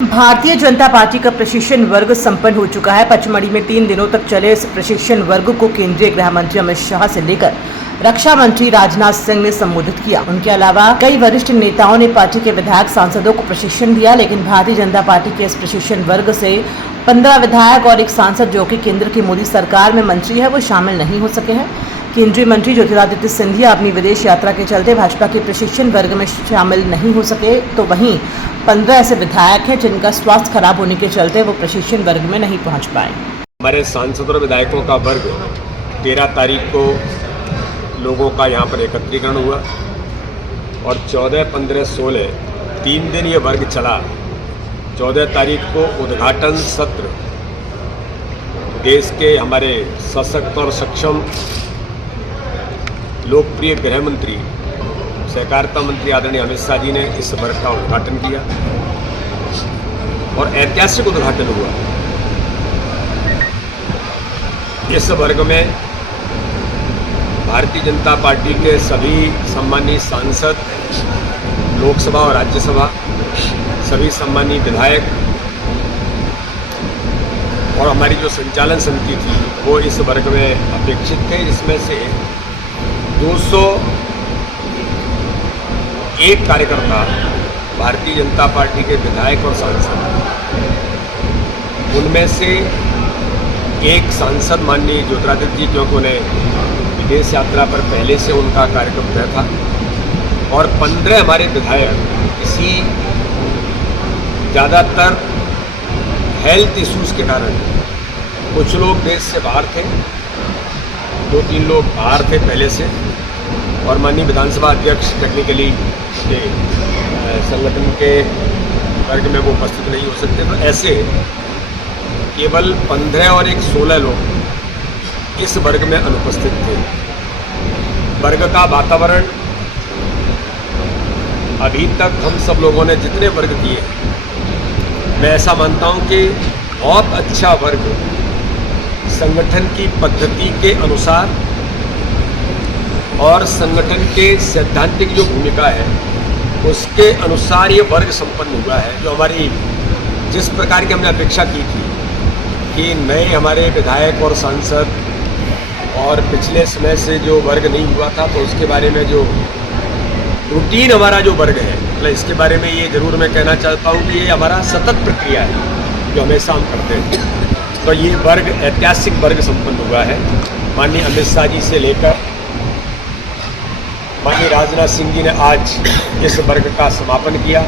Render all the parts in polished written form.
Bharatiya Janata party का प्रशिक्षण वर्ग संपन्न हो चुका है। पचमढ़ी में 3 दिनों तक चले इस प्रशिक्षण वर्ग को केंद्रीय गृह मंत्री अमित शाह से लेकर रक्षा मंत्री राजनाथ सिंह ने संबोधित किया। उनके अलावा कई वरिष्ठ नेताओं ने पार्टी के विधायक सांसदों को प्रशिक्षण दिया, लेकिन भारतीय जनता पार्टी के इस प्रशिक्षण वर्ग से 15 विधायक और एक सांसद जो कि केंद्र की मोदी सरकार में मंत्री है वो शामिल नहीं हो सके हैं। केंद्रीय मंत्री ज्योतिरादित्य सिंधिया अपनी विदेश यात्रा के चलते भाजपा के प्रशिक्षण वर्ग में शामिल नहीं हो सके, तो वहीं 15 ऐसे विधायक हैं जिनका स्वास्थ्य खराब होने के चलते वो प्रशिक्षण वर्ग में नहीं पहुंच पाए। हमारे सांसद और विधायकों का वर्ग 13 तारीख को लोगों का यहाँ पर एकत्रीकरण हुआ और 14, 15, 16 3 दिन ये वर्ग चला। 14 तारीख को उद्घाटन सत्र देश के हमारे सशक्त और सक्षम लोकप्रिय गृह मंत्री सहकारिता मंत्री आदरणीय अमित शाह जी ने इस वर्ग का उद्घाटन किया और ऐतिहासिक उद्घाटन हुआ। इस वर्ग में भारतीय जनता पार्टी के सभी सम्मानित सांसद, लोकसभा और राज्यसभा, सभी सम्मानित विधायक और हमारी जो संचालन समिति थी वो इस वर्ग में अपेक्षित थे, जिसमें से 201 कार्यकर्ता भारतीय जनता पार्टी के विधायक और सांसद, उनमें से एक सांसद माननीय ज्योतिरादित्य जी, क्योंकि उन्हें विदेश यात्रा पर पहले से उनका कार्यक्रम तय था, और 15 हमारे विधायक इसी ज़्यादातर हेल्थ इश्यूज़ के कारण, कुछ लोग देश से बाहर थे, 2-3 लोग बाहर थे पहले से, और माननीय विधानसभा अध्यक्ष टेक्निकली के संगठन के वर्ग में वो उपस्थित नहीं हो सकते, तो ऐसे केवल 15 और एक 16 लोग इस वर्ग में अनुपस्थित थे। वर्ग का वातावरण अभी तक हम सब लोगों ने जितने वर्ग किए, मैं ऐसा मानता हूं कि बहुत अच्छा वर्ग संगठन की पद्धति के अनुसार और संगठन के सैद्धांतिक जो भूमिका है उसके अनुसार ये वर्ग संपन्न हुआ है। जो हमारी जिस प्रकार की हमने अपेक्षा की थी कि नए हमारे विधायक और सांसद और पिछले समय से जो वर्ग नहीं हुआ था, तो उसके बारे में जो रूटीन हमारा जो वर्ग है, मतलब इसके बारे में ये ज़रूर मैं कहना चाहता हूँ कि ये हमारा सतत प्रक्रिया है जो हमेशा हम करते हैं। तो ये वर्ग ऐतिहासिक वर्ग संपन्न हुआ है। माननीय अमित शाह जी से लेकर माननीय राजनाथ सिंह जी ने आज इस वर्ग का समापन किया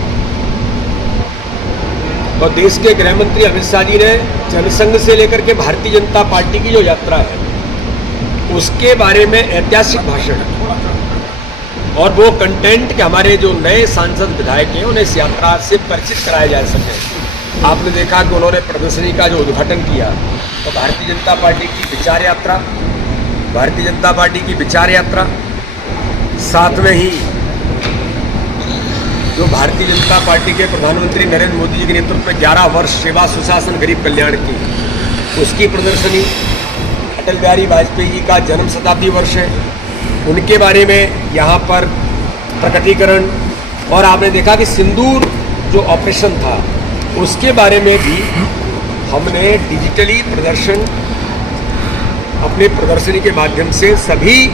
और देश के गृह मंत्री अमित शाह जी ने जनसंघ से लेकर के भारतीय जनता पार्टी की जो यात्रा है उसके बारे में ऐतिहासिक भाषण और वो कंटेंट के हमारे जो नए सांसद विधायक हैं उन्हें इस यात्रा से परिचित कराया जा सके। आपने देखा कि उन्होंने प्रदर्शनी का जो उद्घाटन किया, तो भारतीय जनता पार्टी की विचार यात्रा, साथ में ही जो भारतीय जनता पार्टी के प्रधानमंत्री नरेंद्र मोदी जी के नेतृत्व में 11 वर्ष सेवा सुशासन गरीब कल्याण की, उसकी प्रदर्शनी, अटल बिहारी वाजपेयी जी का जन्म शताब्दी वर्ष है, उनके बारे में यहाँ पर प्रकटीकरण, और आपने देखा कि सिंदूर जो ऑपरेशन था उसके बारे में भी हमने डिजिटली प्रदर्शन अपने प्रदर्शनी के माध्यम से सभी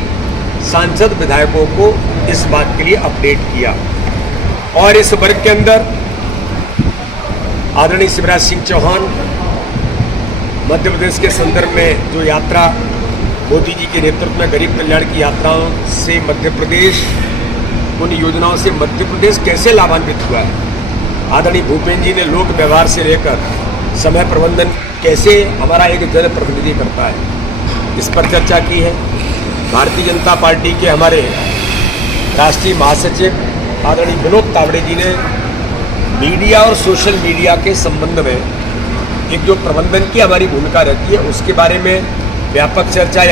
सांसद विधायकों को इस बात के लिए अपडेट किया। और इस वर्ग के अंदर आदरणीय शिवराज सिंह चौहान मध्य प्रदेश के संदर्भ में जो यात्रा मोदी जी के नेतृत्व में गरीब कल्याण की यात्राओं से मध्य प्रदेश, उन योजनाओं से मध्य प्रदेश कैसे लाभान्वित हुआ है, आदरणीय भूपेन्द्र जी ने लोक व्यवहार से लेकर समय प्रबंधन कैसे हमारा एक जनप्रतिनिधि करता है, इस पर चर्चा की है। भारतीय जनता पार्टी के हमारे राष्ट्रीय महासचिव आदरणीय विनोद तावड़े जी ने मीडिया और सोशल मीडिया के संबंध में एक जो प्रबंधन की हमारी भूमिका रहती है उसके बारे में व्यापक चर्चा